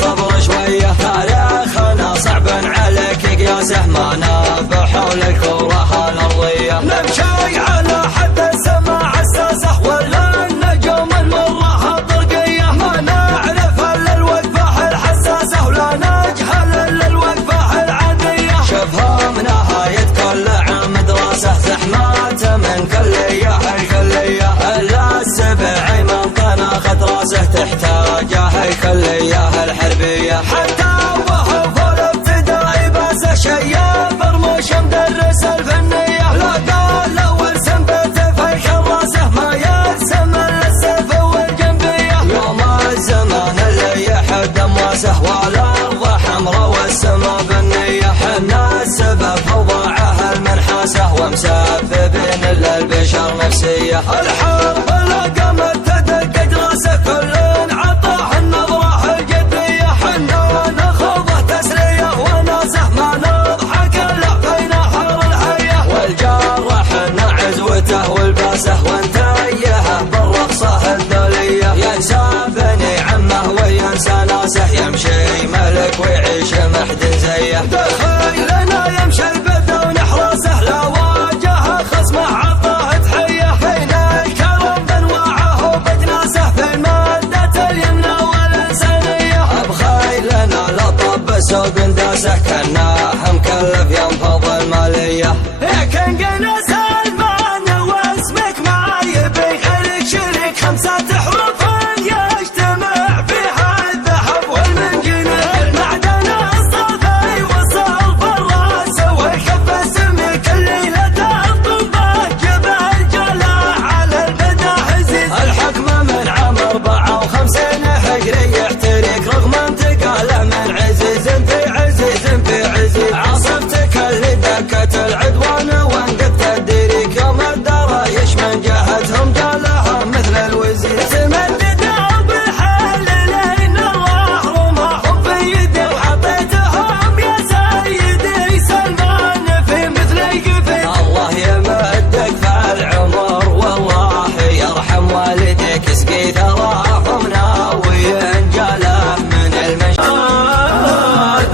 صبر شوية، تاريخنا صعب عليك قياسه، ما نافح الكرة الأرضية. نمشي على حد السما حساسه، ولا النجوم المرة طرقية، ما نعرف الا الوقفة الحساسة، ولا نجهل الا الوقفة العادية. شوفهم نهاية كل عام دراسة، زحمات من كلية الكلية، الا السبعي من طناخت راسه، تحتاجه الكلية الحربية. حتى وهو في الابتدائي بس شياب برموش مدرس الفنية، لا قال اول سنبته في الكراسة، ما يرسم الا السيف والجنبية. يوم الزمان اللي يحد امواسه، والارض حمرا والسما بالنية، حنا السبب اوضاعه المنحاسة، ومسببين للبشر نفسية. الحرب لا قامت تدق راسه، كل عطاه النظرة الجدية، حنا نخوضه تسلية وناسه، ما نضحك الا في نهر الحية. والجرح حنا عزوته والباسه، وانتيه بالرقصة الدولية، ينسى بني عمه وينسى ناسه، يمشي ملك ويعيش محد زيه. دخيلنا يمشي بدون حراسه، لا واجه خصمه عطاه تحية، بين الكرم بانواعه وبجناسه، في المادة اليمنى والإنسانية. بخيلنا لا طب سوق انداسه، كناه مكلف ينفض المالية. لكن قناس المعنى واسمك ما يبي غيرك شريك، 5 حروف يجتمع فيها الذهب والمنجنيق، المعدن الصافي والصلب الراس والكف السميك، الليلة الطباخ جبل جلاح على البدا عزيز. الحكم من عام 54 هجري يحترق، رغم انتقاله من عزيز في عزيز في عزيز. عاصفتك اللي دكت العدوان وانقذت الديريك، يوم الدرايش من جهتهم جالها مثل الوزير. تمددوا بالحل لين الراح وما هم في يدي، وحطيتهم يا سيدي سلمان في مثل القفل. الله يمدك في العمر والله يرحم والديك، اسقي ثراهم ناويين جاله من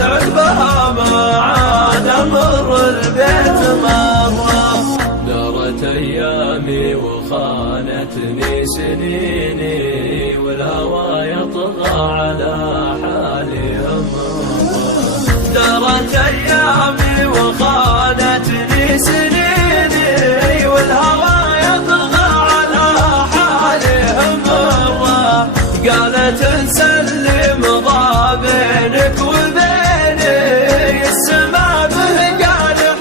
عقبها ما عاد امر البيت مرة، دارت ايامي وخانتني سنيني، والهوى يطغى على حالي امره. دارت ايامي وخانتني سنيني، والهوى يطغى على حالي امره. قالت نسلم ضا بينك وبيني، السما به جارح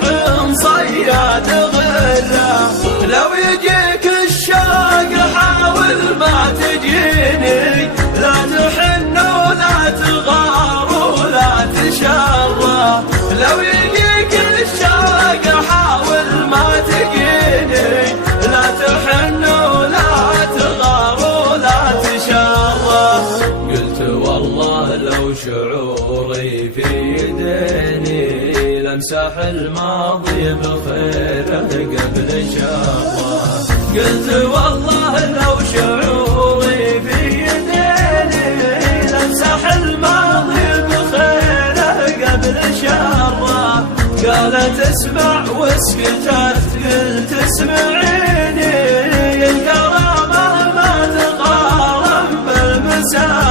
صياد غره. لو يجيك الشوق حاول ما تجيني، لا تحن ولا تغار ولا تشره. لو يجيك الشوق حاول ما تجيني، لا تحن ولا تغار ولا تشره. قلت والله لو شعوري في يديني، لامسح الماضي بخيره قبل شره. قلت والله لو شعوري في يديني، لامسح الماضي بخيره قبل شره. قالت اسمع واسكتت، قلت اسمعيني، الكرامة ما تقارن بالمسرة.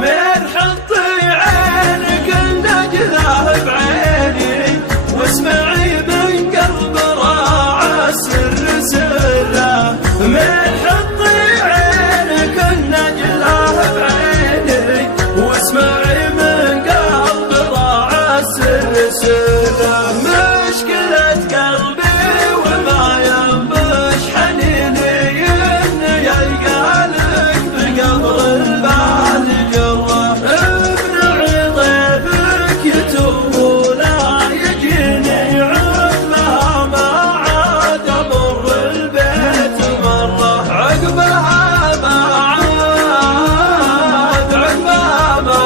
من حطي عينك النجلة بعيني، واسمعي من قلب راعى السر سره. من حطي عينك النجلة بعيني، واسمعي من قلب راعى السر سره. مشكلة قلبي وما ينبش حنيني، إن يلقى لك بقبر البال جره. ابن ضيفك يتوب ولا يجيني، عقبها ما عاد امر البيت مره. عقبها ما عاد، عقبها ما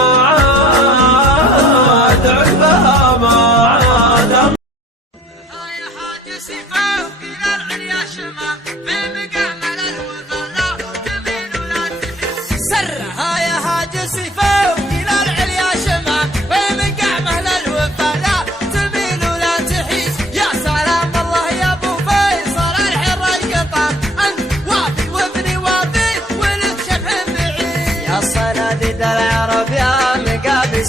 عاد، عقبها ما عاد. يا حاج سيفه إلى العليا شمام، في مقامل الوفا لا تميل ولا تميل. سرها يا حاج سيفه إلى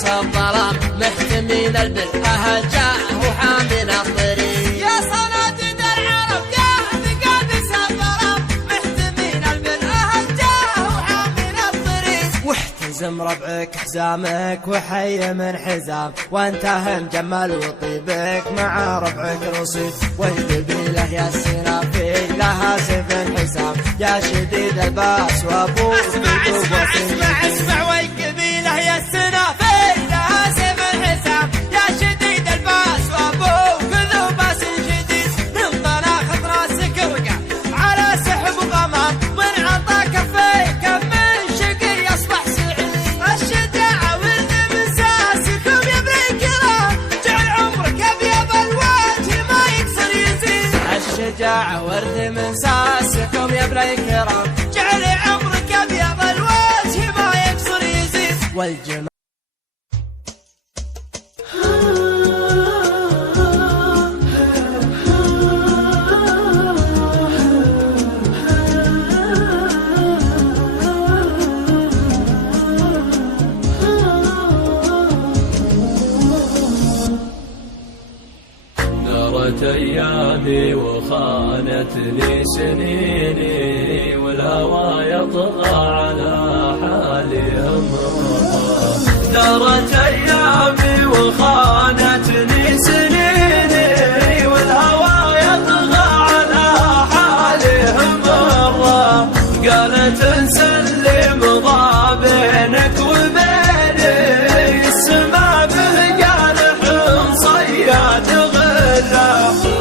لباس الظلام محتمين بالأهجاء وحامل الطريق يا صناديد العرب يا مقادس الظلام محتمين بالأهجاء وحامل الطريق واحتزم ربعك حزامك وحي من حزام وانتهى مجمل وطيبك مع ربعك رصيد والقبيلة يا السنافي لها سيف حزام يا شديد الباس وابوك اسمع والقبيلة يا السنافي لها سيف الحزام يا شديد الباس وابوك ذو باس شديد انطلق راسك وقع على سحب غمام من عطى كفيك كم من شقي يصبح سعيد الشجاعة ولد من ساسكم يا ابن الكرام جعل عمرك ابيض الوجه ما يكسر يزيد الشجاعة ورد من ساسكم يا ابن الكرام جعل عمرك ابيض الوجه ما يكسر يزيد والجمال دارت أيامي وخانتني سنيني والهوى يطغى على حالي أمرا دارت أيامي وخانتني سنيني والهوى يطغى على حالي أمرا قالت نسلم ضا بينك وبيني السما به قالح صياد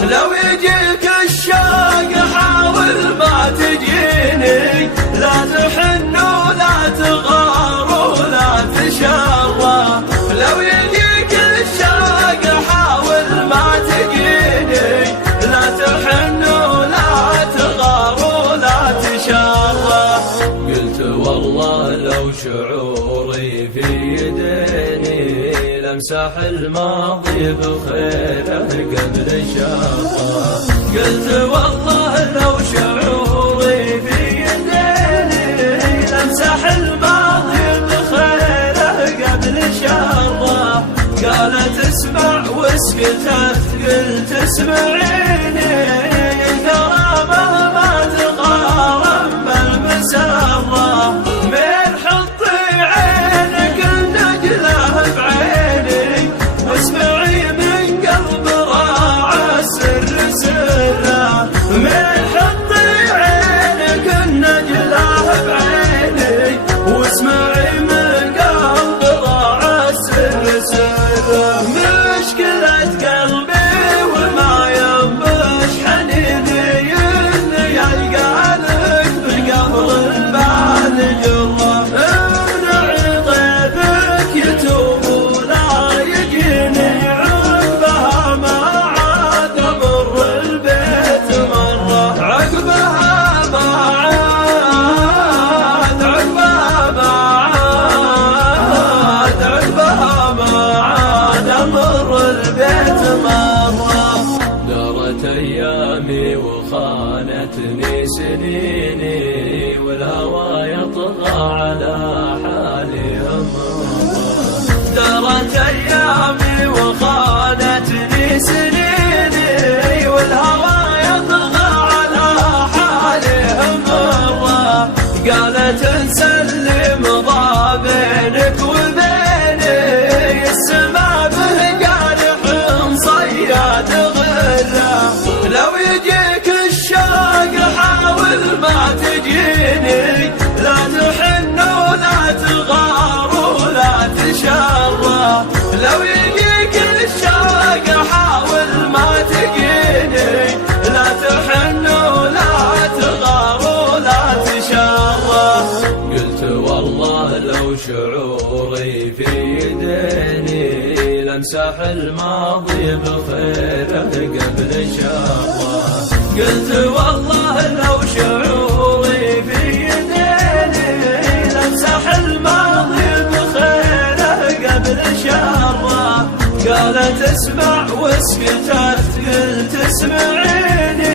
لو يجيك الشوق حاول ما تجيني لا تحن ولا تغار ولا تشرى لو يجيك الشوق حاول ما تجيني لا تحن ولا تغار ولا تشرى قلت والله لو شعوري في يديني لمسح الماضي بخيره قبل شاقه قلت والله لو شعوري في يديني لمسح الماضي بخيره قبل شاقه قالت اسمع وسكتت قلت اسمعيني ترى مهما تقارن بالمسره من حطي عينك النجله بعيني واسمعي من قلب راعى السر سره من حطي عينك النجله بعيني واسمعي من قلب راعى السر سره مشكلة قلبي وما ينبش حنيني اني القى لك بقبر البال جره امنع ضيفك يتوب ولا يجيني عقبها ما عاد امر البيت مره عقبها ما عاد عقبها ما عاد امر البيت مره دارت ايامي وخانتني سنيني والهوى يطغى على حالي امرا دارت ايامي وخانتني سنيني والهوى يطغى على حالي امرا قالت نسلم ضا بينك وبيني السما به قالح صياد غره لو يجيك الشوق حاول ما تجيني لا تحن ولا تغار ولا تشرى لو يجيك الشوق حاول ما تجيني لا تحن ولا تغار ولا تشرى قلت والله لو شعوري في يديني لمسح الماضي بخيره قبل شره قلت والله لو شعوري في يديني لمسح الماضي بخيره قبل شره قالت اسمع وسكتت قلت اسمعيني